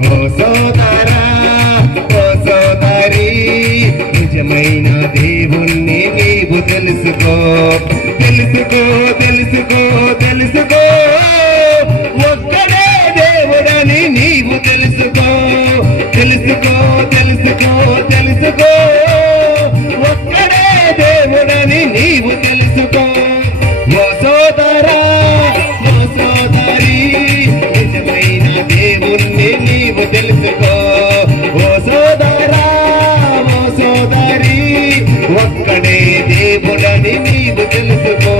ఓ సోదరా ఓ సోదరి నిజమైన దేవుణ్ణి నీవు తెలుసుకో. తెలుసుకో తెలుసుకో తెలుసుకో. ఒక్కడే దేవుడని నీవు తెలుసుకో. తెలుసుకో తెలుసుకో తెలుసుకో. ఒక్కడే దేవుడని నీవు తెలుసుకో దేవుడని నీవు తెలుసుకో.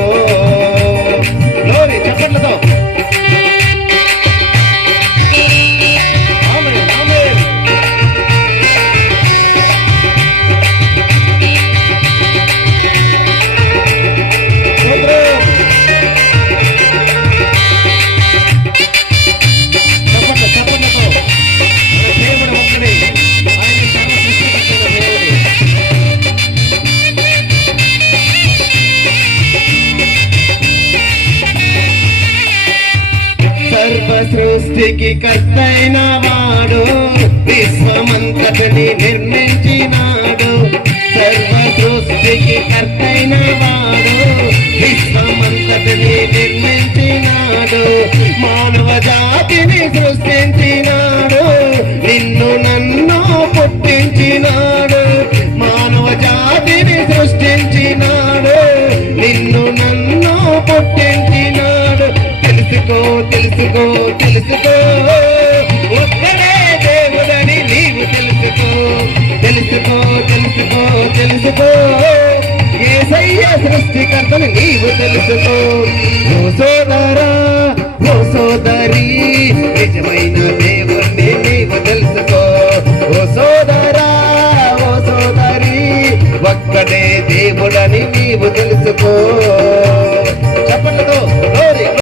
సృష్టికి కర్తైన వాడు విశ్వమంతటిని నిర్మించినాడు. సర్వ సృష్టికి కర్తైన వాడు విశ్వమంతటిని నిర్మించినాడు. తెలుసుకో తెలుసుకో. ఒక్కడే దేవుడని నీవు తెలుసుకో. తెలుసుకో తెలుసుకో తెలుసుకో. ఏసయ్య సృష్టికర్తను నీవు తెలుసుకో. ఓ సోదరా ఓ సోదరి నిజమైన దేవుణ్ణి నీవు తెలుసుకో. ఓ సోదరా ఓ సోదరి ఒక్కడే దేవుడని నీవు తెలుసుకో. చెప్పండి